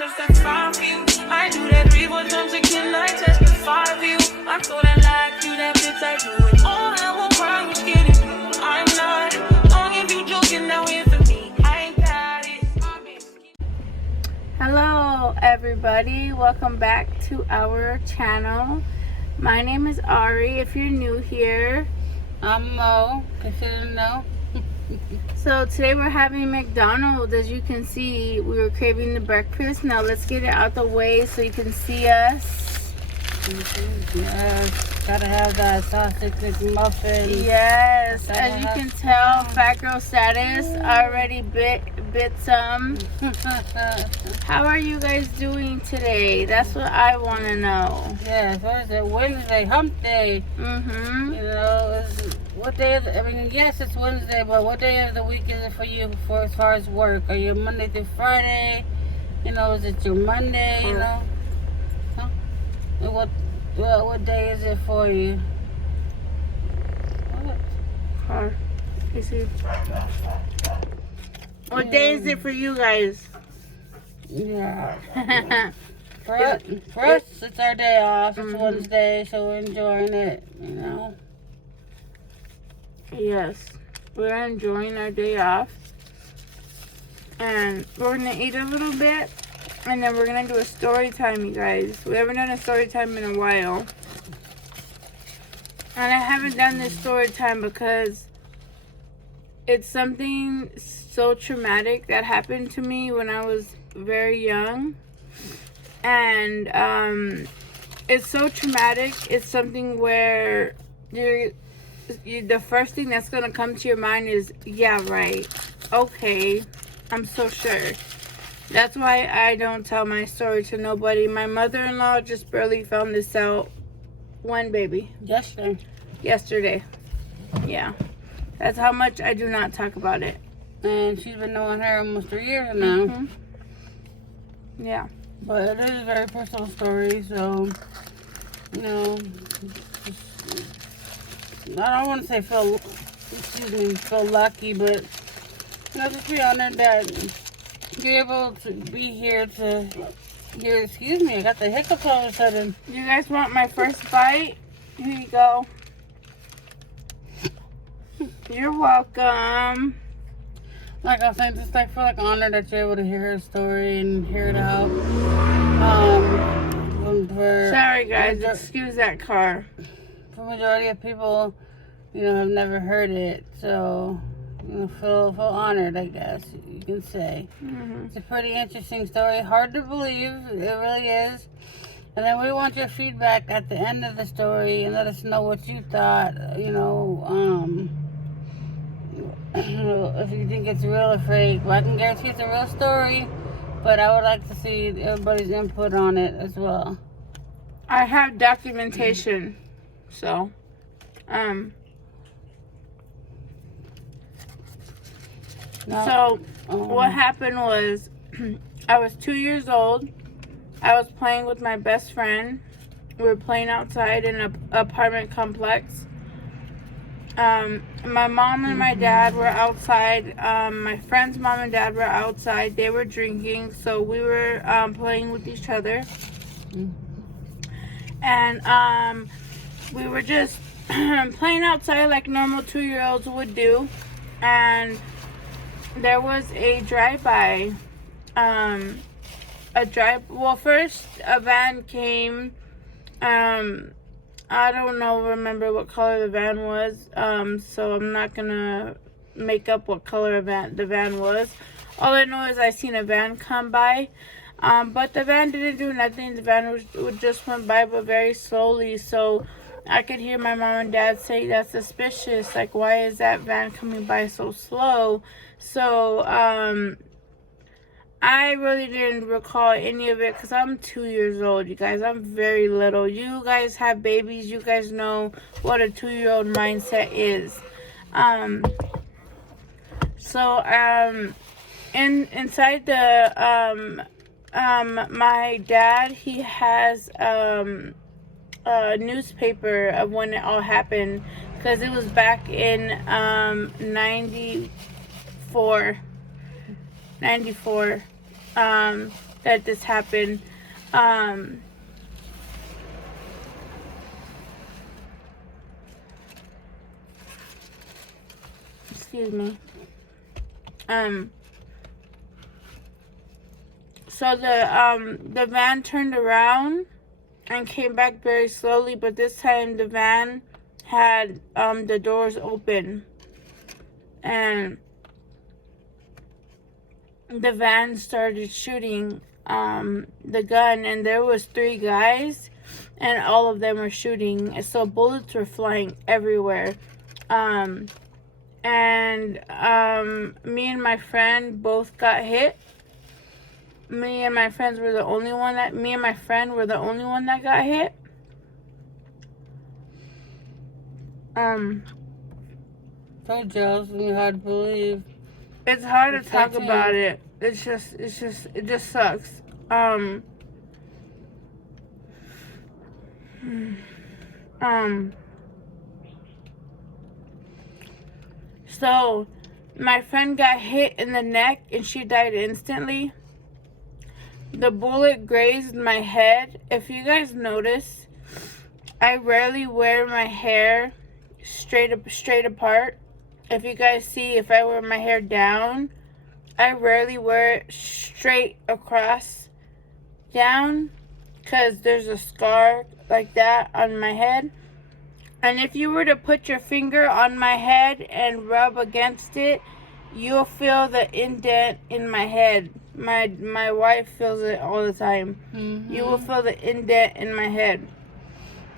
testify for you. I do that 3 more times again, I testify for you. I'm so that like you, that bitch, I do it all. I won't cry, was kidding you. I'm not. Long if you joking, now here for me. I ain't got it. Hello everybody, welcome back to our channel. My name is Ari. If you're new here, I'm Mo. Consider no. So today we're having McDonald's. As you can see, we were craving the breakfast. Now let's get it out the way so you can see us. Yes, gotta have that sausage McMuffin. Yes, as you can tell, fat girl status already bit some. How are you guys doing today? That's what I want to know. Yes, what is it? Wednesday, hump day. Mm-hmm. You know, what day is it? I mean, yes, it's Wednesday, but what day of the week is it for you for as far as work? Are you Monday through Friday? You know, is it your Monday, you know? Huh? What day is it for you? What? Car. What day is it for you guys? Yeah. For us, it's our day off. It's Wednesday, so we're enjoying it, you know. Yes, we're enjoying our day off. And we're going to eat a little bit. And then we're going to do a story time, you guys. We haven't done a story time in a while. And I haven't done this story time because it's something so traumatic that happened to me when I was very young. And it's so traumatic. It's something where the first thing that's going to come to your mind is, yeah, right. Okay, I'm so sure. That's why I don't tell my story to nobody. My mother-in-law just barely found this out. When, baby? Yesterday. Yeah. That's how much I do not talk about it. And she's been knowing her almost 3 years now. Mm-hmm. Yeah. But it is a very personal story, so, you know, I don't want to say feel lucky, but, you know, just be honored that you're able to be here to hear. Excuse me, I got the hiccups all of a sudden. You guys want my first bite? Here you go. You're welcome. Like I was saying, just like feel like honored that you're able to hear her story and hear it out. Sorry guys, excuse that car. For majority of people, you know, have never heard it, so you know, feel honored, I guess you can say. It's a pretty interesting story, hard to believe, it really is. And then we want your feedback at the end of the story and let us know what you thought. You know, if you think it's real or fake. Well, I can guarantee it's a real story, but I would like to see everybody's input on it as well. I have documentation, so what happened was I was 2 years old. I was playing with my best friend. We were playing outside in an apartment complex. My mom and my dad were outside. My friend's mom and dad were outside. They were drinking, so we were playing with each other. And we were just playing outside like normal 2-year-olds would do. And there was a drive-by. Well, first a van came. I don't remember what color the van was, so I'm not gonna make up what color the van was. All I know is I seen a van come by, but the van didn't do nothing. The van just went by, but very slowly, so I could hear my mom and dad say, that's suspicious, like, why is that van coming by so slow? So, I really didn't recall any of it because I'm 2 years old, you guys. I'm very little. You guys have babies. You guys know what a 2-year-old mindset is. Inside the, my dad, he has, a newspaper of when it all happened because it was back in, 94. that this happened. Excuse me. So the van turned around and came back very slowly, but this time the van had the doors open, and the van started shooting the gun, and there was 3 guys, and all of them were shooting, so bullets were flying everywhere. And me and my friend both got hit. Me and my friend were the only one that got hit. So jealous and you hard to believe. It's hard to talk about it. It just sucks. So my friend got hit in the neck and she died instantly. The bullet grazed my head. If you guys notice, I rarely wear my hair straight apart. If you guys see, if I wear my hair down, I rarely wear it straight across down, because there's a scar like that on my head. And if you were to put your finger on my head and rub against it, you'll feel the indent in my head. My wife feels it all the time. Mm-hmm. You will feel the indent in my head.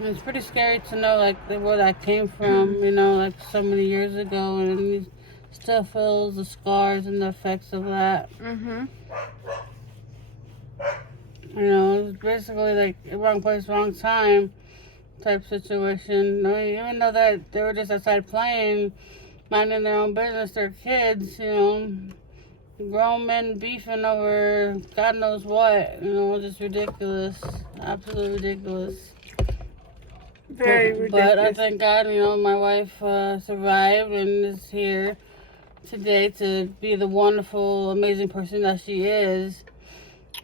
It's pretty scary to know, like, where that came from, you know, like, so many years ago, and you still feels the scars and the effects of that. Mm-hmm. You know, it's basically, like, wrong place, wrong time type situation. I mean, even though that they were just outside playing, minding their own business, their kids, you know, grown men beefing over God knows what, you know, just ridiculous. Absolutely ridiculous. Very ridiculous. But I thank God, you know, my wife survived and is here today to be the wonderful, amazing person that she is.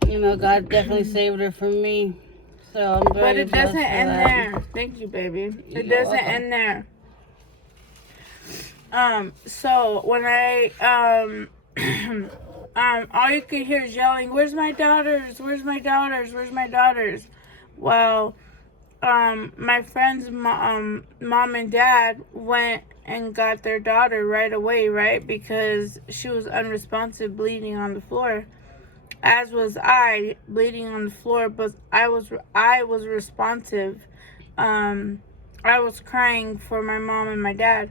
You know, God definitely saved her from me. So I'm very But it doesn't end that. there. Thank you, baby. It doesn't end there. So when I all you could hear is yelling, "Where's my daughters? Where's my daughters? Where's my daughters?" Well, my friend's mom and dad went and got their daughter right away, right? Because she was unresponsive, bleeding on the floor. As was I, bleeding on the floor, but I was responsive. I was crying for my mom and my dad.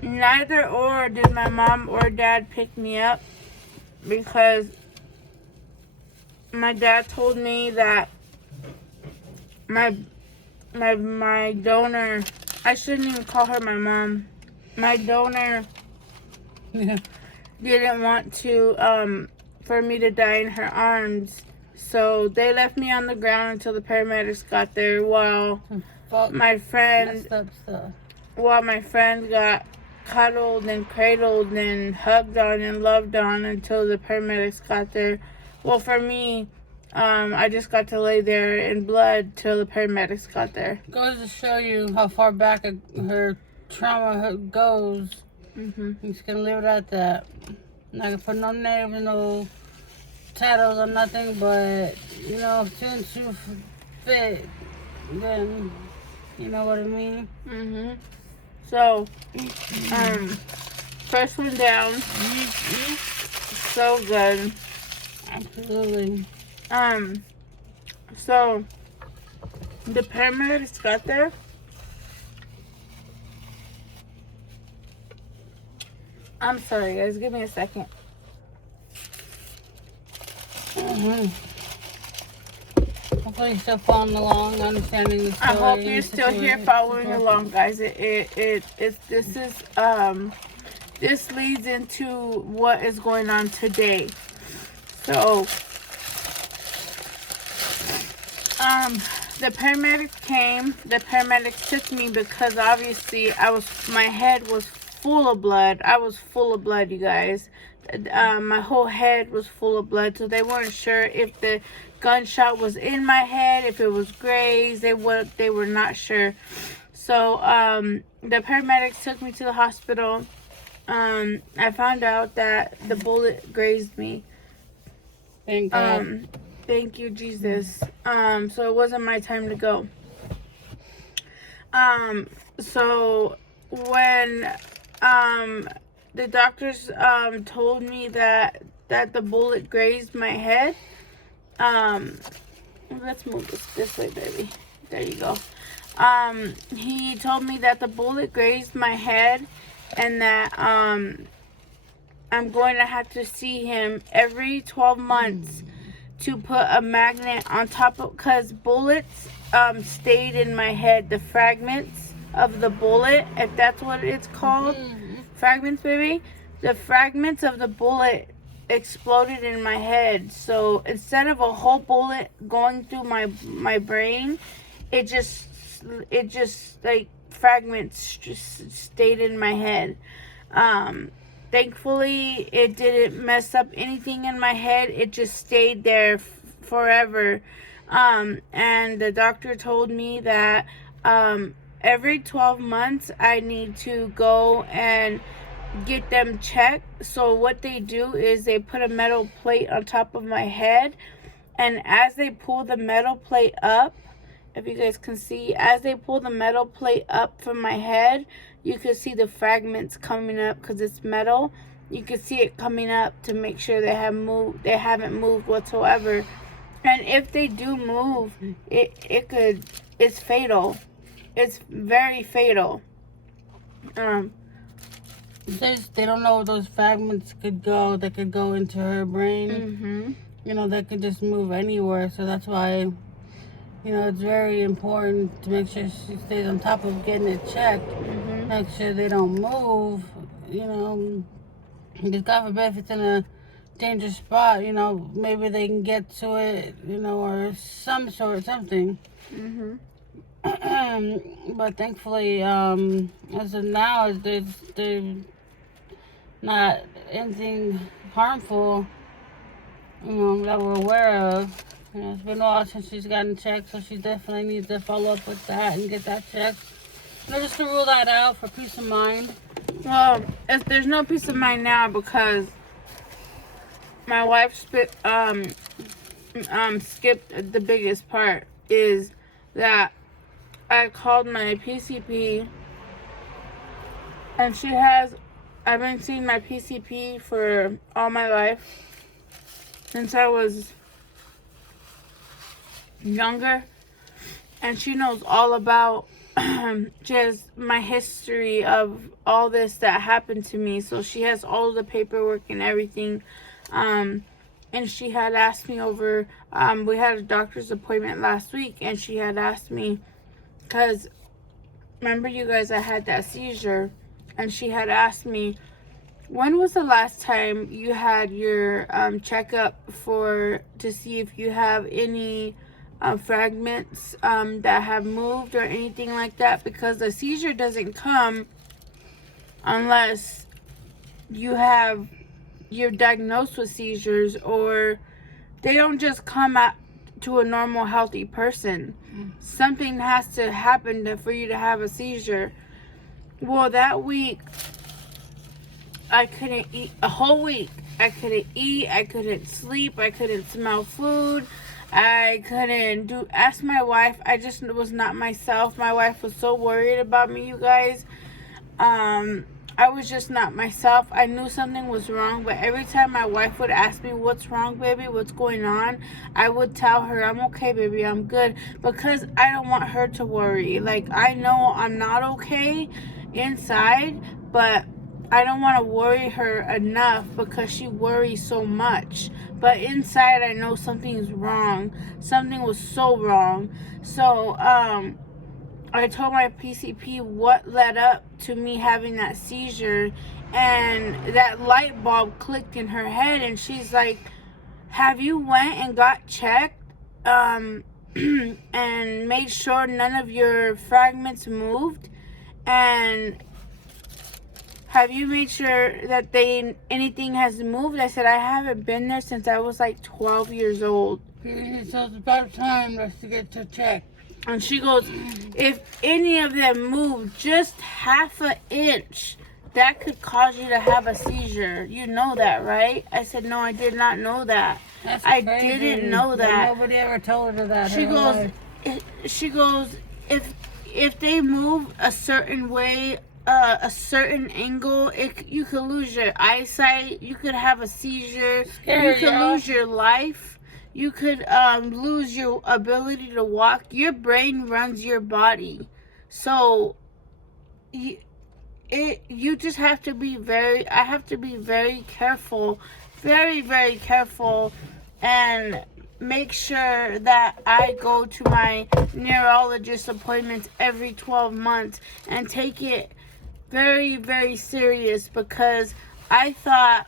Neither or did my mom or dad pick me up, because my dad told me that my donor, I shouldn't even call her my mom, my donor didn't want to for me to die in her arms, so they left me on the ground until the paramedics got there, while my friend got cuddled and cradled and hugged on and loved on until the paramedics got there. Well, for me, I just got to lay there in blood till the paramedics got there. Goes to show you how far back her trauma goes. Mm-hmm. I'm just gonna leave it at that. I'm not gonna put no names, no titles or nothing, but you know, if two and two fit, then you know what I mean. Mm-hmm. So, first one down. So good. Absolutely. So the paramedics got there. I'm sorry, guys. Give me a second. Hopefully you're still following along, understanding the story. I hope you're still here following along, guys. This leads into what is going on today. So, the paramedics came. The paramedics took me because obviously my head was full of blood. I was full of blood, you guys. My whole head was full of blood, so they weren't sure if the gunshot was in my head, if it was grazed. They were not sure. So the paramedics took me to the hospital. I found out that the bullet grazed me. Thank God. Thank you, Jesus. So it wasn't my time to go. So when the doctors told me that the bullet grazed my head, let's move this way, baby. There you go. He told me that the bullet grazed my head, and that I'm going to have to see him every 12 months to put a magnet on top of, because bullets stayed in my head. The fragments of the bullet, if that's what it's called, fragments, baby. The fragments of the bullet exploded in my head. So instead of a whole bullet going through my brain, it just like fragments just stayed in my head. Thankfully, it didn't mess up anything in my head. It just stayed there forever. And the doctor told me that every 12 months I need to go and get them checked. So what they do is they put a metal plate on top of my head, and as they pull the metal plate up, if you guys can see, as they pull the metal plate up from my head, you can see the fragments coming up because it's metal. You can see it coming up to make sure they haven't moved whatsoever. And if they do move, it's fatal. It's very fatal. They don't know where those fragments could go. They could go into her brain. You know, they could just move anywhere. So that's why, you know, it's very important to make sure she stays on top of getting it checked. Make sure they don't move, you know. Because God forbid if it's in a dangerous spot, you know, maybe they can get to it, you know, or something. But thankfully, as of now, there's not anything harmful, you know, that we're aware of. You know, it's been a while since she's gotten checked, so she definitely needs to follow up with that and get that checked. You know, just to rule that out for peace of mind. Well, there's no peace of mind now because my wife skipped the biggest part, is that I called my PCP, and I've been seeing my PCP for all my life, since I was younger, and she knows all about just my history of all this that happened to me. So she has all the paperwork and everything. And she had asked me over, we had a doctor's appointment last week, and she had asked me, because remember you guys, I had that seizure, and she had asked me, when was the last time you had your checkup to see if you have any fragments that have moved or anything like that? Because the seizure doesn't come unless you're diagnosed with seizures, or they don't just come out to a normal healthy person. Something has to happen for you to have a seizure. Well, that week I couldn't eat a whole week. I couldn't eat, I couldn't sleep, I couldn't smell food, I couldn't ask my wife. I just was not myself. My wife was so worried about me, you guys. I was just not myself. I knew something was wrong, but every time my wife would ask me, what's wrong, baby? What's going on? I would tell her, I'm okay, baby. I'm good. Because I don't want her to worry. Like, I know I'm not okay inside, but I don't want to worry her enough because she worries so much. But inside, I know something's wrong. Something was so wrong. So, I told my PCP what led up to me having that seizure, and that light bulb clicked in her head, and she's like, have you went and got checked and made sure none of your fragments moved? And have you made sure that anything has moved? I said, I haven't been there since I was like 12 years old. So it's about time for us to get to check. And she goes, if any of them move just half an inch, that could cause you to have a seizure. You know that, right? I said, no, I did not know that. That's I crazy. didn't know that. Nobody ever told her that. She goes, if they move a certain way, a certain angle, you could lose your eyesight. You could have a seizure. Scary, you could lose your life. You could lose your ability to walk. Your brain runs your body. So, you just have to be I have to be very careful. Very, very careful. And make sure that I go to my neurologist appointments every 12 months. And take it very, very serious. Because I thought,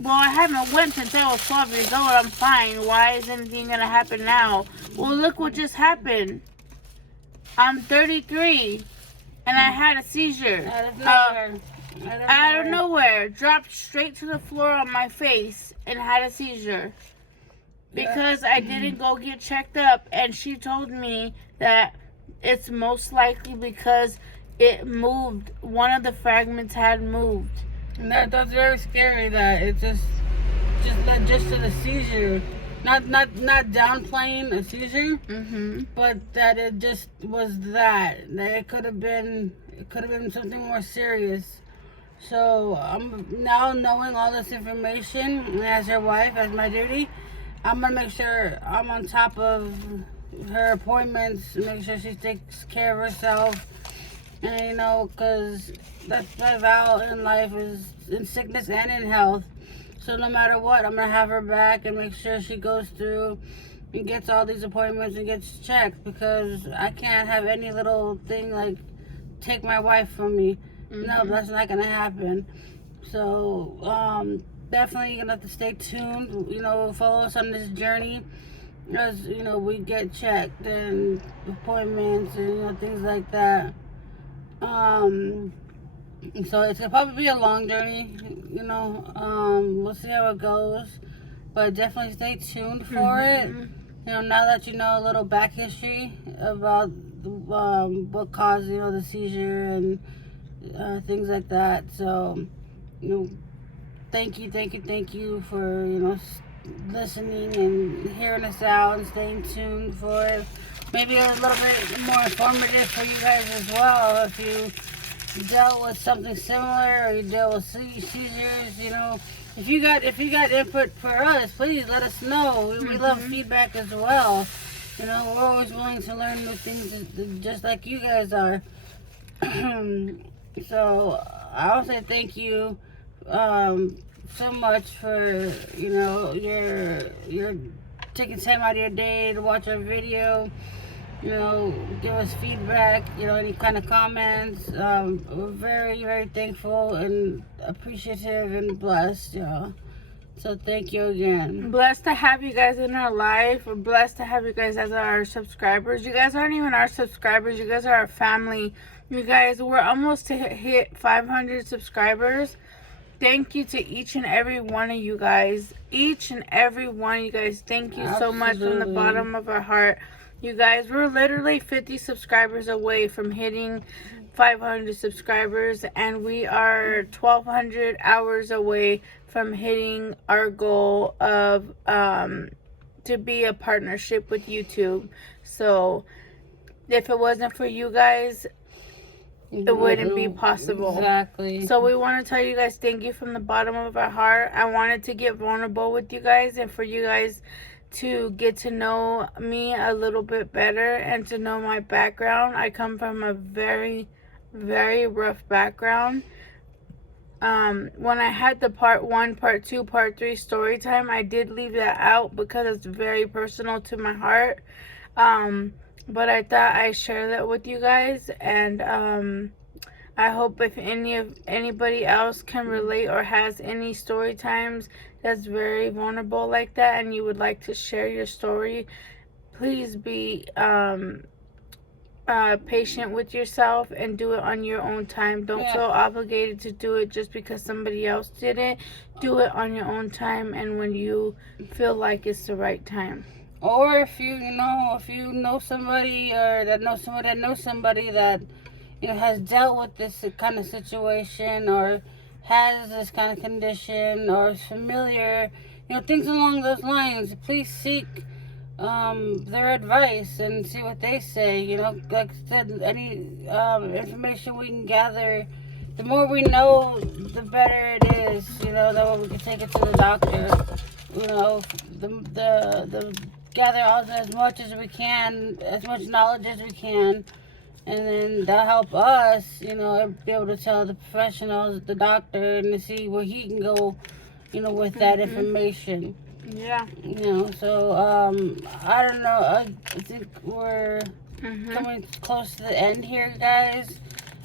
well, I haven't went since I was 12 years old. I'm fine. Why is anything going to happen now? Well, look what just happened. I'm 33, and I had a seizure. Out of nowhere. Dropped straight to the floor on my face and had a seizure. Because I didn't go get checked up. And she told me that it's most likely because it moved. One of the fragments had moved. And that's very scary. That it just led just to the seizure, not downplaying a seizure, but that it just was that it could have been something more serious. So I'm now knowing all this information, and as your wife, as my duty, I'm gonna make sure I'm on top of her appointments, make sure she takes care of herself. And because that's my vow in life, is in sickness and in health. So no matter what, I'm gonna have her back and make sure she goes through and gets all these appointments and gets checked, because I can't have any little thing like take my wife from me. No, that's not gonna happen. So definitely you're gonna have to stay tuned. Follow us on this journey as we get checked and appointments and things like that. So it's gonna probably be a long journey, we'll see how it goes, but definitely stay tuned for it. Now that you know a little back history about what caused, the seizure and things like that. So, thank you for, listening and hearing us out and staying tuned for it. Maybe a little bit more informative for you guys as well, if you dealt with something similar or you dealt with seizures. If you got input for us, please let us know. We love feedback as well. We're always willing to learn new things, just like you guys are. So I'll say thank you so much for you're taking time out of your day to watch our video. Give us feedback, any kind of comments. We're very, very thankful and appreciative and blessed, So thank you again. Blessed to have you guys in our life. We're blessed to have you guys as our subscribers. You guys aren't even our subscribers. You guys are our family. You guys, we're almost to hit 500 subscribers. Thank you to each and every one of you guys. Each and every one of you guys. Thank you so much from the bottom of our heart. You guys, we're literally 50 subscribers away from hitting 500 subscribers, and we are 1,200 hours away from hitting our goal of to be a partnership with YouTube. So if it wasn't for you guys, it wouldn't be possible. Exactly. So we want to tell you guys thank you from the bottom of our heart. I wanted to get vulnerable with you guys and for you guys to get to know me a little bit better and to know my background. I come from a very, very rough background. When I had the part 1, part 2, part 3 story time, I did leave that out because it's very personal to my heart. But I thought I'd share that with you guys, and I hope if anybody else can relate or has any story times that's very vulnerable like that, and you would like to share your story, please be patient with yourself and do it on your own time. Don't feel obligated to do it just because somebody else did it. Do it on your own time and when you feel like it's the right time. Or if you know somebody, or that knows somebody that has dealt with this kind of situation, or has this kind of condition, or is familiar, things along those lines, please seek their advice and see what they say. Like I said, any information we can gather, the more we know, the better it is. That way we can take it to the doctor. The gather as much as we can, as much knowledge as we can, and then that'll help us, be able to tell the professionals, the doctor, and to see where he can go, with that information. Yeah. So I don't know. I think we're coming close to the end here, guys.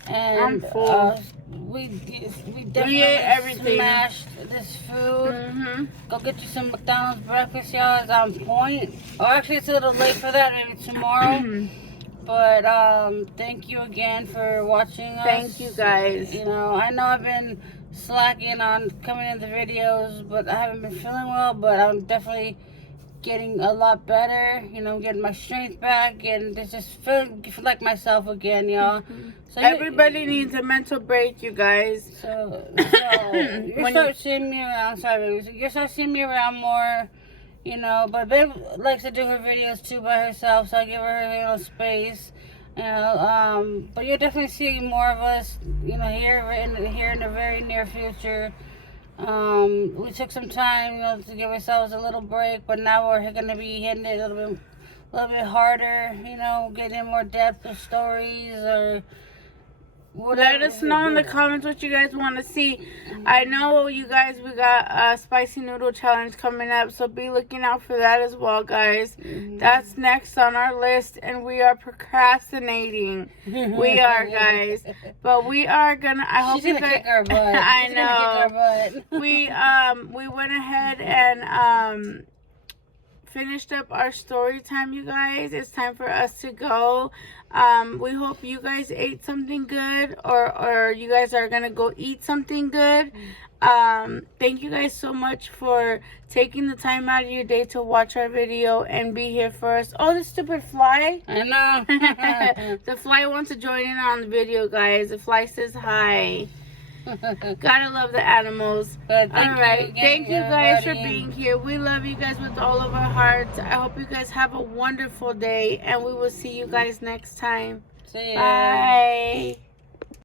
And I'm full. We definitely smashed this food. Go get you some McDonald's breakfast, y'all. It's on point. Or actually, it's a little late for that. Maybe tomorrow. But thank you again for watching us. Thank you, guys. I know I've been slacking on coming into videos, but I haven't been feeling well. But I'm definitely getting a lot better. Getting my strength back and just feeling like myself again, y'all. So everybody needs a mental break, you guys. So you start seeing me around. Sorry, baby. You start seeing me around more. But Babe likes to do her videos too by herself, so I give her space. But you'll definitely see more of us, here in the very near future. We took some time, to give ourselves a little break, but now we're gonna be hitting it a little bit harder. Getting in more depth of stories or. Let us know in the comments what you guys want to see. I know you guys, we got a spicy noodle challenge coming up, so be looking out for that as well, guys. That's next on our list, and we are procrastinating. We are, guys, but we are gonna. I hope you guys. Kick our butt. I She's know. Gonna kick our butt. We went ahead and finished up our story time, you guys. It's time for us to go. We hope you guys ate something good, or you guys are gonna go eat something good. Thank you guys so much for taking the time out of your day to watch our video and be here for us. Oh, the stupid fly. I know. The fly wants to join in on the video, guys. The fly says hi. Gotta love the animals. Alright, thank you guys for being here. We love you guys with all of our hearts. I hope you guys have a wonderful day, and we will see you guys next time. See ya. Bye.